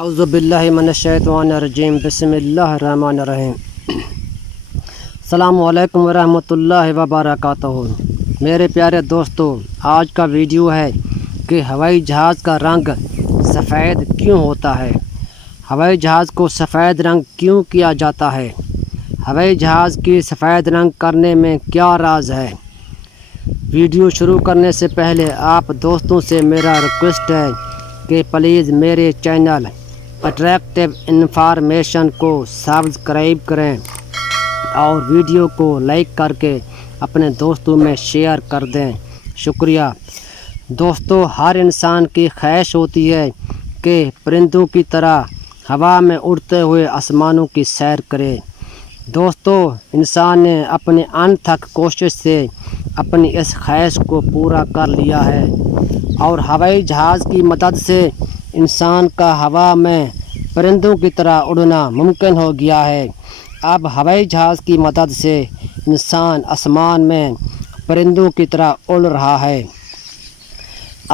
اعوذ باللہ من الشیطان الرجیم بسم اللہ الرحمن الرحیم۔ السلام علیکم ورحمۃ اللہ وبرکاتہ۔ میرے پیارے دوستو، آج کا ویڈیو ہے کہ ہوائی جہاز کا رنگ سفید کیوں ہوتا ہے۔ ہوائی جہاز کو سفید رنگ کیوں کیا جاتا ہے؟ ہوائی جہاز کی سفید رنگ کرنے میں کیا راز ہے؟ ویڈیو شروع کرنے سے پہلے آپ دوستوں سے میرا ریکویسٹ ہے کہ پلیز میرے چینل اٹریکٹیو انفارمیشن کو سبسکرائب کریں اور ویڈیو کو لائک کر کے اپنے دوستوں میں شیئر کر دیں۔ شکریہ دوستو۔ ہر انسان کی خواہش ہوتی ہے کہ پرندوں کی طرح ہوا میں اڑتے ہوئے آسمانوں کی سیر کرے۔ دوستو، انسان نے اپنی انتھک کوشش سے اپنی اس خواہش کو پورا کر لیا ہے اور ہوائی جہاز کی مدد سے انسان کا ہوا میں پرندوں کی طرح اڑنا ممکن ہو گیا ہے۔ اب ہوائی جہاز کی مدد سے انسان آسمان میں پرندوں کی طرح اڑ رہا ہے۔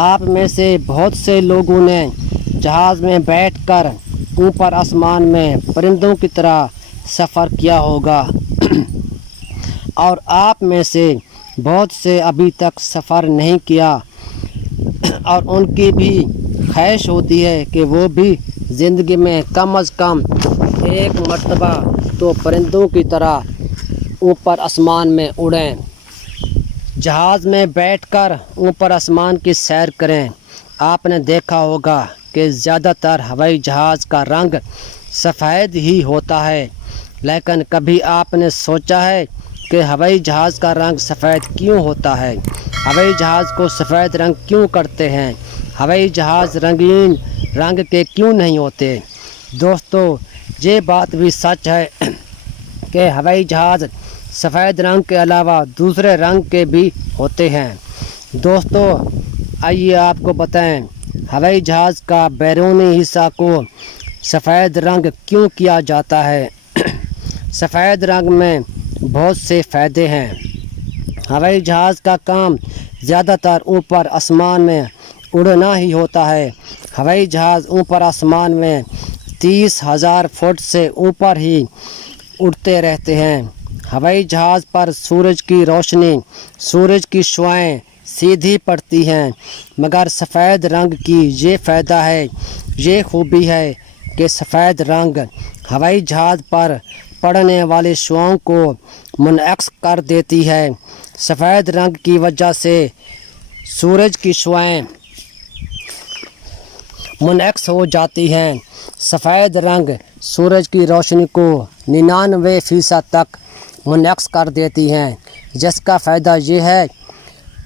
آپ میں سے بہت سے لوگوں نے جہاز میں بیٹھ کر اوپر آسمان میں پرندوں کی طرح سفر کیا ہوگا اور آپ میں سے بہت سے ابھی تک سفر نہیں کیا اور ان کی بھی خواہش ہوتی ہے کہ وہ بھی زندگی میں کم از کم ایک مرتبہ تو پرندوں کی طرح اوپر آسمان میں اڑیں، جہاز میں بیٹھ کر اوپر آسمان کی سیر کریں۔ آپ نے دیکھا ہوگا کہ زیادہ تر ہوائی جہاز کا رنگ سفید ہی ہوتا ہے، لیکن کبھی آپ نے سوچا ہے کہ ہوائی جہاز کا رنگ سفید کیوں ہوتا ہے؟ ہوائی جہاز کو سفید رنگ کیوں کرتے ہیں؟ ہوائی جہاز رنگین رنگ کے کیوں نہیں ہوتے؟ دوستو، یہ بات بھی سچ ہے کہ ہوائی جہاز سفید رنگ کے علاوہ دوسرے رنگ کے بھی ہوتے ہیں۔ دوستو، آئیے آپ کو بتائیں ہوائی جہاز کا بیرونی حصہ کو سفید رنگ کیوں کیا جاتا ہے۔ سفید رنگ میں بہت سے فائدے ہیں۔ ہوائی جہاز کا کام زیادہ تر اوپر آسمان میں اڑنا ہی ہوتا ہے۔ ہوائی جہاز اوپر آسمان میں 30,000 فٹ سے اوپر ہی اڑتے رہتے ہیں۔ ہوائی جہاز پر سورج کی روشنی، سورج کی شعاعیں سیدھی پڑتی ہیں، مگر سفید رنگ کی یہ فائدہ ہے، یہ خوبی ہے کہ سفید رنگ ہوائی جہاز پر پڑنے والی شعاعوں کو منعکس کر دیتی ہے۔ سفید رنگ کی وجہ سے سورج کی شعاعیں منعکس ہو جاتی ہیں۔ سفید رنگ سورج کی روشنی کو 99% تک منعکس کر دیتی ہیں، جس کا فائدہ یہ ہے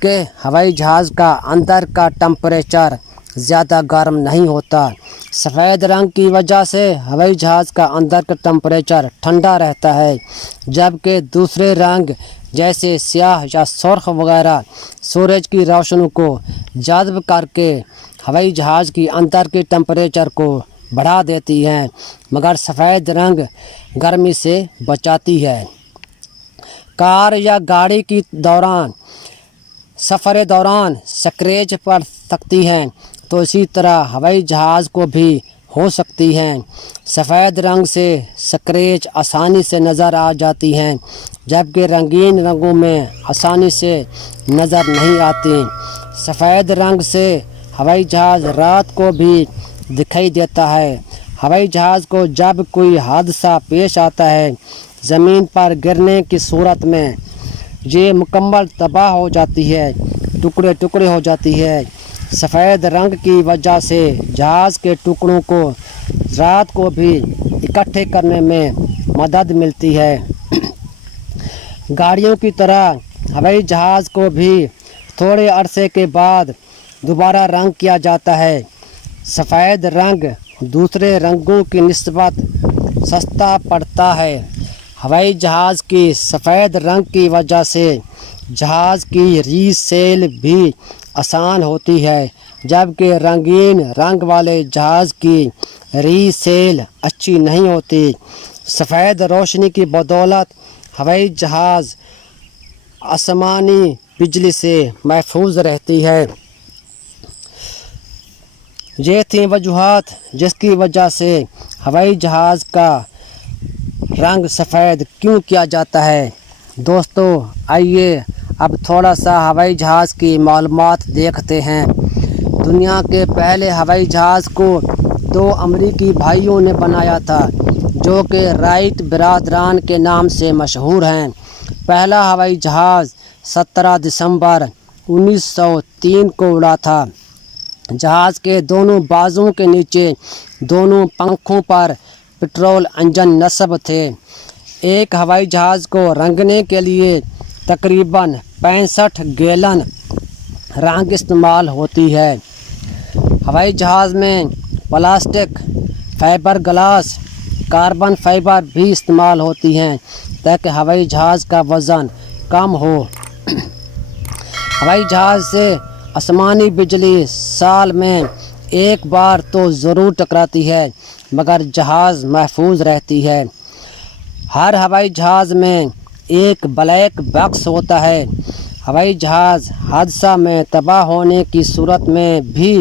کہ ہوائی جہاز کا اندر کا ٹمپریچر زیادہ گرم نہیں ہوتا۔ سفید رنگ کی وجہ سے ہوائی جہاز کا اندر کا ٹمپریچر ٹھنڈا رہتا ہے، جبکہ دوسرے رنگ جیسے سیاہ یا سرخ وغیرہ سورج کی روشنی کو جذب کر کے ہوائی جہاز کی اندر کے ٹمپریچر کو بڑھا دیتی ہیں، مگر سفید رنگ گرمی سے بچاتی ہے۔ کار یا گاڑی کی سفر دوران سکریچ پڑ سکتی ہیں، تو اسی طرح ہوائی جہاز کو بھی ہو سکتی ہیں۔ سفید رنگ سے سکریچ آسانی سے نظر آ جاتی ہیں، جبکہ رنگین رنگوں میں آسانی سے نظر نہیں آتی۔ سفید رنگ سے ہوائی جہاز رات کو بھی دکھائی دیتا ہے۔ ہوائی جہاز کو جب کوئی حادثہ پیش آتا ہے، زمین پر گرنے کی صورت میں یہ مکمل تباہ ہو جاتی ہے، ٹکڑے ٹکڑے ہو جاتی ہے۔ سفید رنگ کی وجہ سے جہاز کے ٹکڑوں کو رات کو بھی اکٹھے کرنے میں مدد ملتی ہے۔ گاڑیوں کی طرح ہوائی جہاز کو بھی تھوڑے عرصے کے بعد دوبارہ رنگ کیا جاتا ہے۔ سفید رنگ دوسرے رنگوں کی نسبت سستا پڑتا ہے۔ ہوائی جہاز کی سفید رنگ کی وجہ سے جہاز کی ری سیل بھی آسان ہوتی ہے، جبکہ رنگین رنگ والے جہاز کی ری سیل اچھی نہیں ہوتی۔ سفید روشنی کی بدولت ہوائی جہاز آسمانی بجلی سے محفوظ رہتی ہے۔ یہ تھیں وجوہات جس کی وجہ سے ہوائی جہاز کا رنگ سفید کیوں کیا جاتا ہے۔ دوستو آئیے اب تھوڑا سا ہوائی جہاز کی معلومات دیکھتے ہیں۔ دنیا کے پہلے ہوائی جہاز کو 2 امریکی بھائیوں نے بنایا تھا جو کہ رائٹ برادران کے نام سے مشہور ہیں۔ پہلا ہوائی جہاز 17 دسمبر 1903 کو اڑا تھا۔ جہاز کے دونوں بازوؤں کے نیچے دونوں پنکھوں پر پٹرول انجن نصب تھے۔ ایک ہوائی جہاز کو رنگنے کے لیے تقریباً 65 گیلن رنگ استعمال ہوتی ہے۔ ہوائی جہاز میں plastic, fibre glass, carbon fibre بھی استعمال ہوتی ہیں تاکہ ہوائی جہاز کا وزن کم ہو۔ ہوائی جہاز سے آسمانی بجلی سال میں ایک بار تو ضرور ٹکراتی ہے مگر جہاز محفوظ رہتی ہے۔ ہر ہوائی جہاز میں ایک بلیک باکس ہوتا ہے۔ ہوائی جہاز حادثہ میں تباہ ہونے کی صورت میں بھی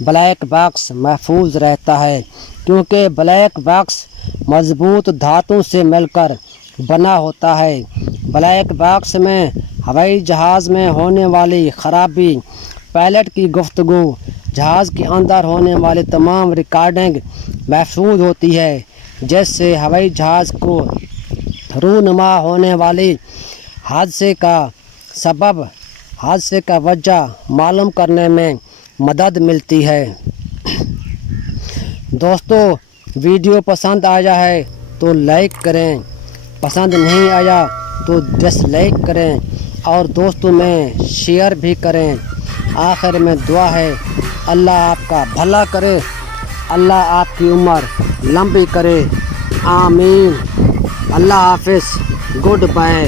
بلیک باکس محفوظ رہتا ہے کیونکہ بلیک باکس مضبوط دھاتوں سے مل کر بنا ہوتا ہے۔ بلیک باکس میں ہوائی جہاز میں ہونے والی خرابی، پائلٹ کی گفتگو، جہاز کے اندر ہونے والی تمام ریکارڈنگ محفوظ ہوتی ہے جس سے ہوائی جہاز کو رونما ہونے والی حادثے کا سبب، حادثے کا وجہ معلوم کرنے میں مدد ملتی ہے۔ دوستو ویڈیو پسند آیا ہے تو لائک کریں، پسند نہیں آیا تو ڈس لائک کریں اور دوستوں میں شیئر بھی کریں۔ آخر میں دعا ہے اللہ آپ کا بھلا کرے، اللہ آپ کی عمر لمبی کرے، آمین۔ اللہ حافظ، گڈ بائے۔